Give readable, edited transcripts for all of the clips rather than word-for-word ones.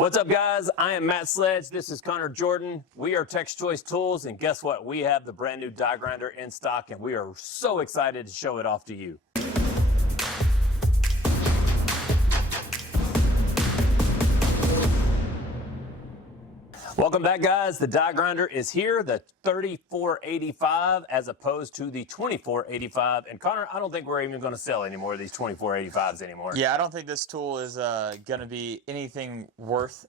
What's up, guys? I am Matt Sledge. This is Connor Jordan. We are Tex Choice Tools, and guess what? We have the brand new die grinder in stock, and we are so excited to show it off to you. Welcome back, guys. The die grinder is here, the 3485 as opposed to the 2485. And Connor, I don't think we're even going to sell any more of these 2485s anymore. Yeah, I don't think this tool is going to be anything worth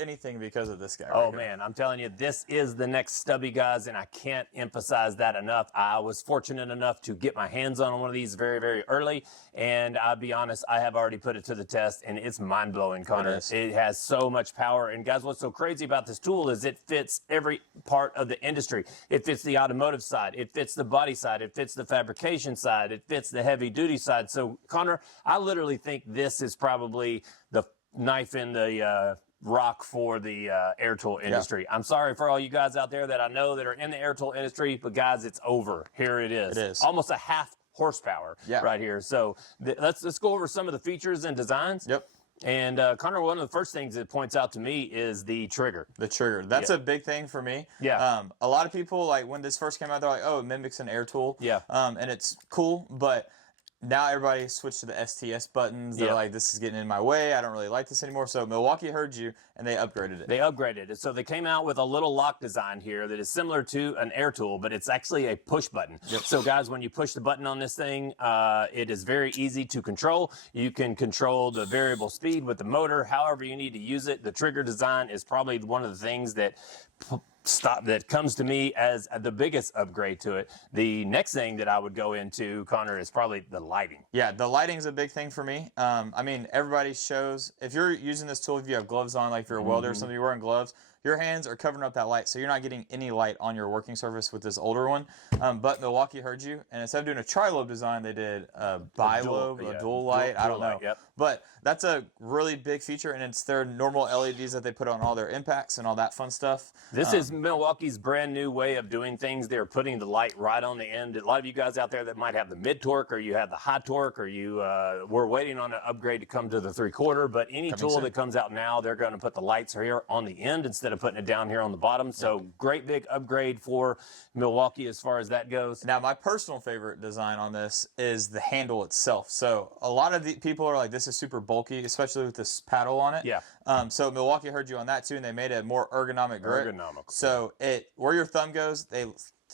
anything because of this guy. Oh, man, I'm telling you, this is the next stubby, guys, and I can't emphasize that enough. I was fortunate enough to get my hands on one of these very, very early, and I'll be honest, I have already put it to the test, and it's mind-blowing, Connor. It has so much power, and guys, what's so crazy about this tool is it fits every part of the industry. It fits the automotive side, it fits the body side, it fits the fabrication side, it fits the heavy duty side. So Connor, I literally think this is probably the knife in the rock for the air tool industry. Yeah. I'm sorry for all you guys out there that I know that are in the air tool industry, but guys, it's over. Here it is. It is. Almost a half horsepower right here. So let's go over some of the features and designs. Yep. And Connor, one of the first things it points out to me is the trigger. The trigger. That's a big thing for me. Yeah. A lot of people, like when this first came out, they're like, oh, it mimics an air tool. Yeah. And it's cool, but now everybody switched to the STS buttons. They're like, this is getting in my way. I don't really like this anymore. So Milwaukee heard you, and they upgraded it. They upgraded it. So they came out with a little lock design here that is similar to an air tool, but it's actually a push button. Yep. So guys, when you push the button on this thing, it is very easy to control. You can control the variable speed with the motor, however you need to use it. The trigger design is probably one of the things that comes to me as the biggest upgrade to it. The next thing that I would go into, Connor, is probably the lighting. Yeah, the lighting is a big thing for me. I mean, everybody shows, if you're using this tool, if you have gloves on, like if you're a welder or something, you're wearing gloves, your hands are covering up that light, so you're not getting any light on your working surface with this older one. But Milwaukee heard you, and instead of doing a tri-lobe design, they did a bi-lobe, a dual light. I don't know. Yep. But that's a really big feature, and it's their normal LEDs that they put on all their impacts and all that fun stuff. This is Milwaukee's brand new way of doing things. They're putting the light right on the end. A lot of you guys out there that might have the mid-torque, or you have the high torque, or you were waiting on an upgrade to come to the 3/4, but any tool that comes out now, they're going to put the lights here on the end instead of putting it down here on the bottom. So great big upgrade for Milwaukee as far as that goes. Now, my personal favorite design on this is the handle itself. So a lot of the people are like, this is super bulky, especially with this paddle on it. Yeah. So Milwaukee heard you on that too, and they made a more ergonomic grip. Ergonomical. So where your thumb goes, they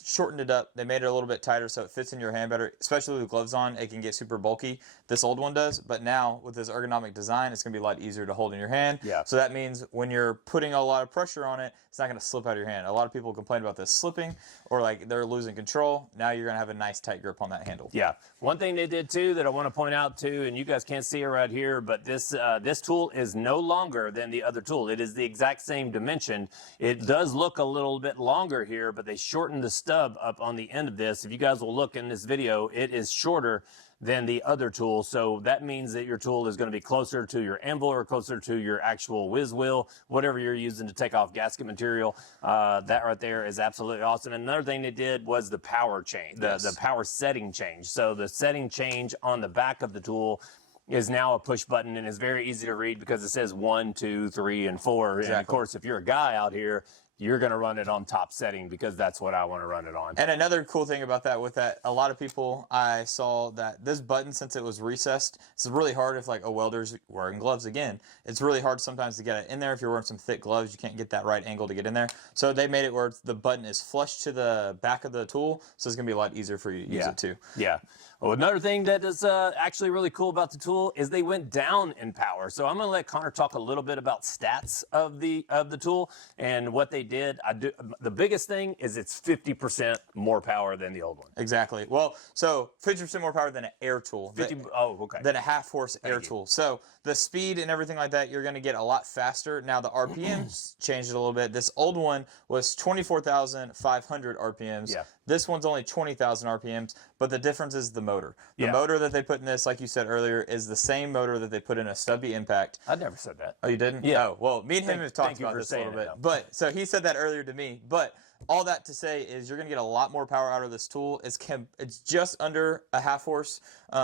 shortened it up. They made it a little bit tighter so it fits in your hand better, especially with gloves on. It can get super bulky. This old one does, but now with this ergonomic design, it's going to be a lot easier to hold in your hand. Yeah. So that means when you're putting a lot of pressure on it, it's not going to slip out of your hand. A lot of people complain about this slipping or like they're losing control. Now you're going to have a nice tight grip on that handle. Yeah. One thing they did too that I want to point out too, and you guys can't see it right here, but this tool is no longer than the other tool. It is the exact same dimension. It does look a little bit longer here, but they shortened the stub up on the end of this. If you guys will look in this video, it is shorter than the other tool. So that means that your tool is going to be closer to your anvil or closer to your actual whiz wheel, whatever you're using to take off gasket material. That right there is absolutely awesome. And another thing they did was the power change, the power setting change. So the setting change on the back of the tool is now a push button and is very easy to read because it says 1, 2, 3, and 4. Exactly. And of course, if you're a guy out here, you're going to run it on top setting because that's what I want to run it on. And another cool thing about that, a lot of people, I saw that this button, since it was recessed, it's really hard if like a welder's wearing gloves again. It's really hard sometimes to get it in there. If you're wearing some thick gloves, you can't get that right angle to get in there. So they made it where the button is flush to the back of the tool, so it's going to be a lot easier for you to use it too. Yeah. Well, another thing that is actually really cool about the tool is they went down in power. So I'm going to let Connor talk a little bit about stats of the tool and what they did. The biggest thing is it's 50% more power than the old one. Exactly. Well, so 50% more power than an air tool. 50. Oh, okay. Than a half-horse air tool. So the speed and everything like that, you're going to get a lot faster. Now the RPMs changed it a little bit. This old one was 24,500 RPMs. Yeah. This one's only 20,000 RPMs, but the difference is the motor. The motor that they put in this, like you said earlier, is the same motor that they put in a stubby impact. I never said that. Oh, you didn't? Yeah. Oh, well, me and him have talked about this a little bit. But so he said that earlier to me. But all that to say is you're going to get a lot more power out of this tool. It's just under a half horse,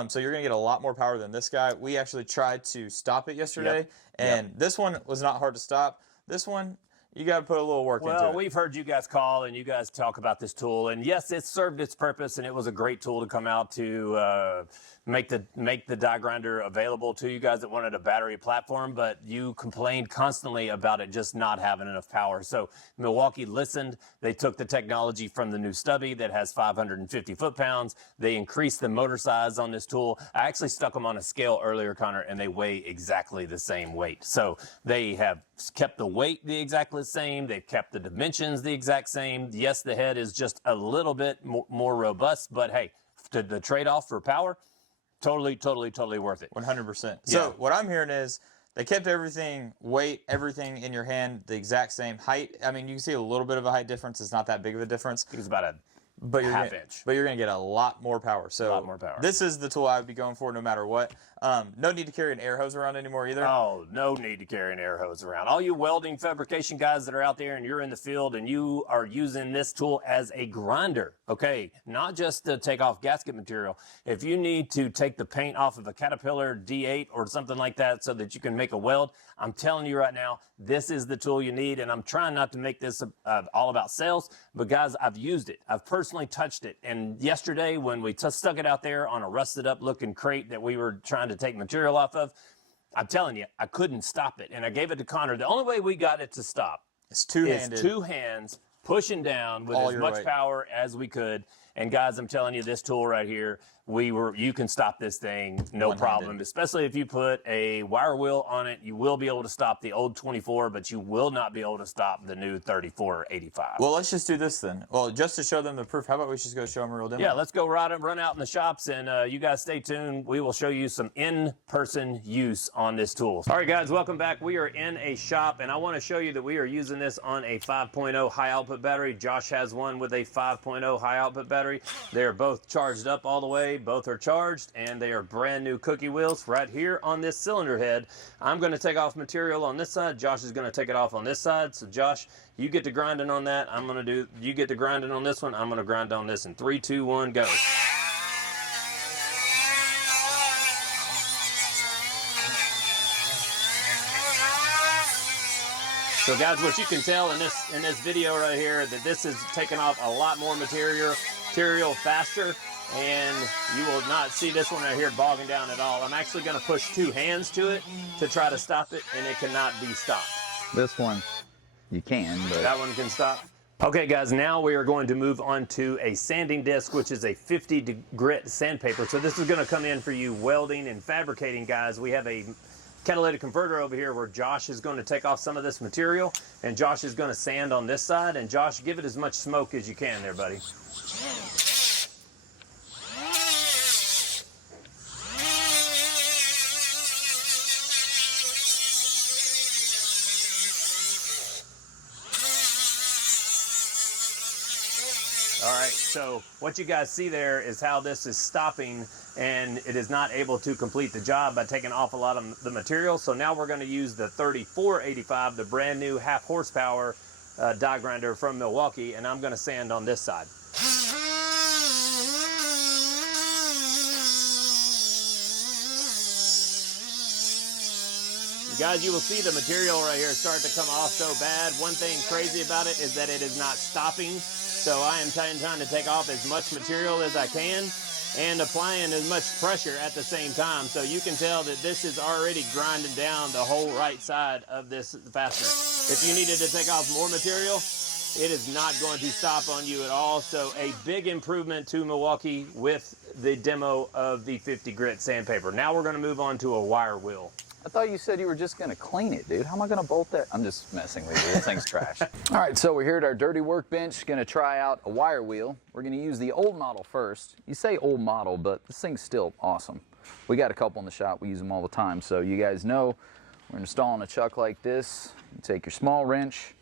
so you're going to get a lot more power than this guy. We actually tried to stop it yesterday, and this one was not hard to stop. This one, you got to put a little work into it. Well, we've heard you guys call and you guys talk about this tool, and yes, it served its purpose, and it was a great tool to come out to make the die grinder available to you guys that wanted a battery platform, but you complained constantly about it just not having enough power. So Milwaukee listened. They took the technology from the new stubby that has 550 foot-pounds. They increased the motor size on this tool. I actually stuck them on a scale earlier, Connor, and they weigh exactly the same weight. So they have kept the weight exactly the same. They've kept the dimensions the exact same. Yes, the head is just a little bit more robust, but hey, the trade-off for power, totally worth it. 100%. So what I'm hearing is they kept everything, weight, everything in your hand the exact same height. I mean, you can see a little bit of a height difference. It's not that big of a difference. It's about a half inch. But you're going to get a lot more power. So a lot more power. This is the tool I would be going for no matter what. No need to carry an air hose around anymore either. Oh, no need to carry an air hose around. All you welding fabrication guys that are out there and you're in the field and you are using this tool as a grinder, okay, not just to take off gasket material. If you need to take the paint off of a Caterpillar D8 or something like that so that you can make a weld, I'm telling you right now, this is the tool you need. And I'm trying not to make this all about sales, but guys, I've used it. I've personally touched it. And yesterday when we stuck it out there on a rusted up looking crate that we were trying to take material off of, I'm telling you, I couldn't stop it. And I gave it to Connor. The only way we got it to stop is two-handed. Is two hands pushing down with as much power as we could. And guys, I'm telling you, this tool right here, you can stop this thing no problem, especially if you put a wire wheel on it. You will be able to stop the old 24, but you will not be able to stop the new 34 or 85. Well, let's just do this then. Well, just to show them the proof, how about we just go show them a real demo? Yeah, let's go run out in the shops, and you guys stay tuned. We will show you some in-person use on this tool. All right, guys, welcome back. We are in a shop, and I want to show you that we are using this on a 5.0 high output battery. Josh has one with a 5.0 high output battery. They are both charged up all the way. Both are charged, and they are brand new cookie wheels right here on this cylinder head. I'm going to take off material on this side. Josh is going to take it off on this side. So Josh, you get to grinding on that. You get to grinding on this one. I'm going to grind on this in 3, 2, 1, go. So guys, what you can tell in this video right here, that this is taking off a lot more material faster, and you will not see this one right here bogging down at all. I'm actually going to push two hands to it to try to stop it, and it cannot be stopped. This one, you can, but that one can stop. Okay guys, now we are going to move on to a sanding disc, which is a 50 grit sandpaper. So this is going to come in for you welding and fabricating guys. We have a catalytic converter over here where Josh is going to take off some of this material, and Josh is going to sand on this side. And Josh, give it as much smoke as you can there, buddy. All right, so what you guys see there is how this is stopping, and it is not able to complete the job by taking off a lot of the material. So now we're going to use the 3485, the brand new half horsepower die grinder from Milwaukee, and I'm going to sand on this side. Guys, you will see the material right here start to come off so bad. One thing crazy about it is that it is not stopping. So I am trying to take off as much material as I can and applying as much pressure at the same time. So you can tell that this is already grinding down the whole right side of this fastener. If you needed to take off more material, it is not going to stop on you at all. So a big improvement to Milwaukee with the demo of the 50 grit sandpaper. Now we're going to move on to a wire wheel. I thought you said you were just going to clean it, dude. How am I going to bolt that? I'm just messing with you. This thing's trash. All right, so we're here at our dirty workbench, going to try out a wire wheel. We're going to use the old model first. You say old model, but this thing's still awesome. We got a couple in the shop. We use them all the time. So you guys know we're installing a chuck like this. You take your small wrench.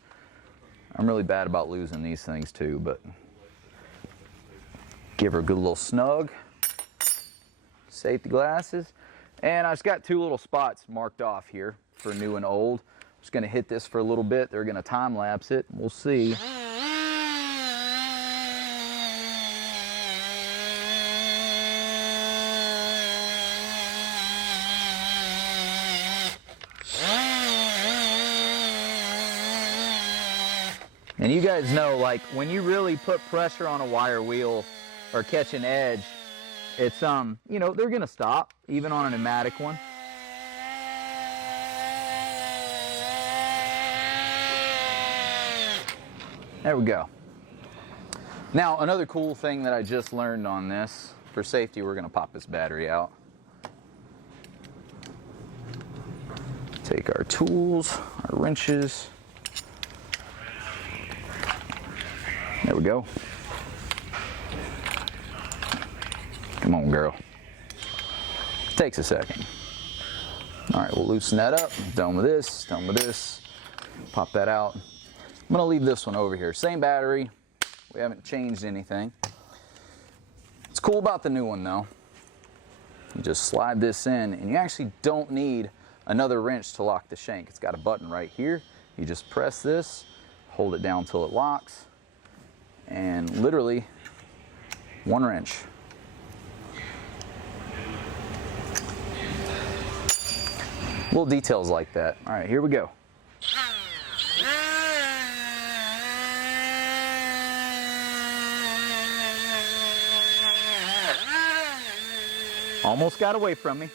I'm really bad about losing these things too, but give her a good little snug. Safety glasses. And I've just got two little spots marked off here for new and old. I'm just going to hit this for a little bit. They're going to time lapse it. We'll see. And you guys know, like, when you really put pressure on a wire wheel or catch an edge, it's, you know, they're gonna stop, even on a pneumatic one. There we go. Now, another cool thing that I just learned on this, for safety, we're gonna pop this battery out. Take our tools, our wrenches. There we go. Come on, girl. Takes a second. All right, we'll loosen that up. Done with this, done with this. Pop that out. I'm gonna leave this one over here. Same battery. We haven't changed anything. What's cool about the new one though, you just slide this in and you actually don't need another wrench to lock the shank. It's got a button right here. You just press this, hold it down till it locks, and literally one wrench. Little details like that. All right, here we go. Almost got away from me.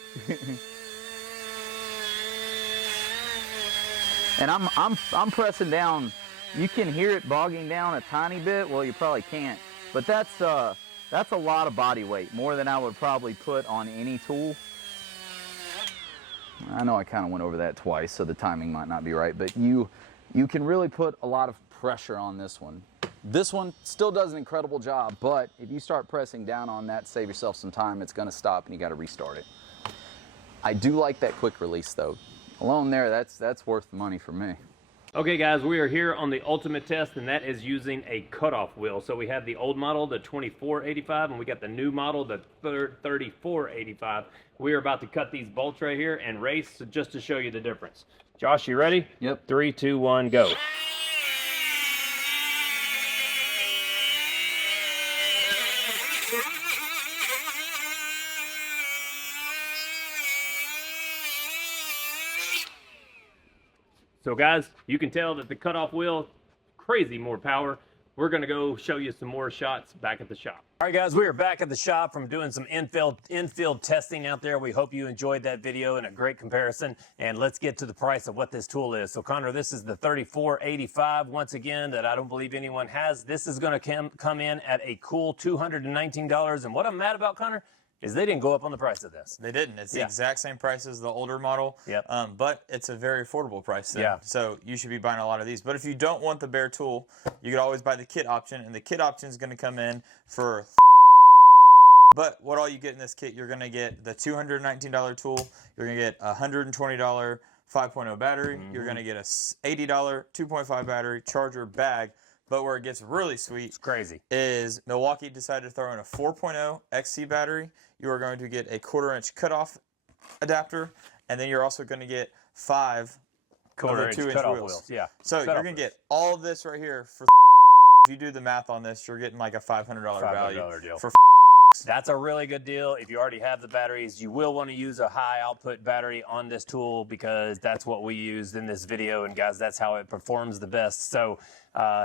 And I'm pressing down. You can hear it bogging down a tiny bit. Well, you probably can't, but that's a lot of body weight, more than I would probably put on any tool. I know I kind of went over that twice, so the timing might not be right, but you can really put a lot of pressure on this one. This one still does an incredible job, but if you start pressing down on that, save yourself some time, it's gonna stop and you gotta restart it. I do like that quick release though. Alone there, that's worth the money for me. Okay guys, we are here on the ultimate test, and that is using a cutoff wheel. So we have the old model, the 2485, and we got the new model, the 3485. We are about to cut these bolts right here and race just to show you the difference. Josh, you ready? Yep. 3, 2, 1, go. So guys, you can tell that the cutoff wheel, crazy more power. We're gonna go show you some more shots back at the shop. All right guys, we are back at the shop from doing some in-field testing out there. We hope you enjoyed that video and a great comparison. And let's get to the price of what this tool is. So Connor, this is the 3485, once again, that I don't believe anyone has. This is gonna come in at a cool $219. And what I'm mad about, Connor, is they didn't go up on the price of this. They didn't. It's the exact same price as the older model. Yep. But it's a very affordable price then. Yeah. So you should be buying a lot of these. But if you don't want the bare tool, you could always buy the kit option, and the kit option is going to come in for. But what all you get in this kit, you're going to get the $219 tool. You're going to get a $120 5.0 battery. Mm-hmm. You're going to get a $80 2.5 battery charger bag. But where it gets really sweet, It's crazy, is Milwaukee decided to throw in a 4.0 XC battery. You are going to get a 1/4-inch cutoff adapter, and then you're also going to get 5 1/4-inch 2-inch cutoff wheels. wheels. Yeah. So you're Cutoff going to wheels. get all of this right here for. If you do the math on this, you're getting like a $500 value deal. for. That's a really good deal. If you already have the batteries, you will want to use a high output battery on this tool, because that's what we used in this video. And guys, that's how it performs the best. So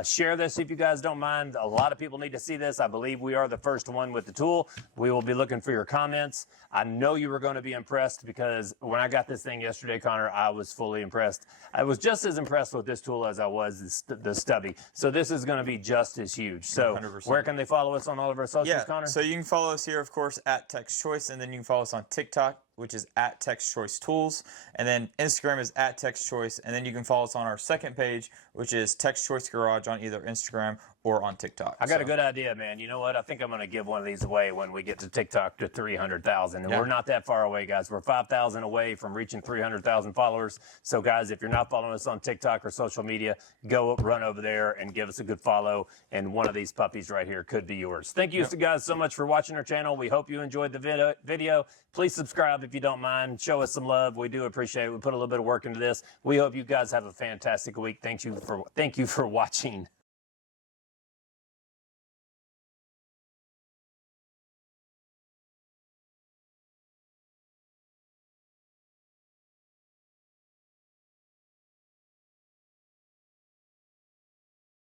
share this if you guys don't mind. A lot of people need to see this. I believe we are the first one with the tool. We will be looking for your comments. I know you were going to be impressed, because when I got this thing yesterday, Connor, I was fully impressed. I was just as impressed with this tool as I was the stubby. So this is going to be just as huge. So 100%. Where can they follow us on all of our socials, Yeah, Connor? so you can follow us here, of course, at Tex Choice, and then you can follow us on TikTok, which is at Tex Choice Tools, and then Instagram is at Tex Choice, and then you can follow us on our second page, which is Tex Choice Garage on either Instagram or on TikTok. I got a good idea, man. You know what? I think I'm going to give one of these away when we get to TikTok to 300,000. And we're not that far away, guys. We're 5,000 away from reaching 300,000 followers. So, guys, if you're not following us on TikTok or social media, go run over there and give us a good follow. And one of these puppies right here could be yours. Thank you, guys, so much for watching our channel. We hope you enjoyed the video. Please subscribe if you don't mind. Show us some love. We do appreciate it. We put a little bit of work into this. We hope you guys have a fantastic week. Thank you for watching.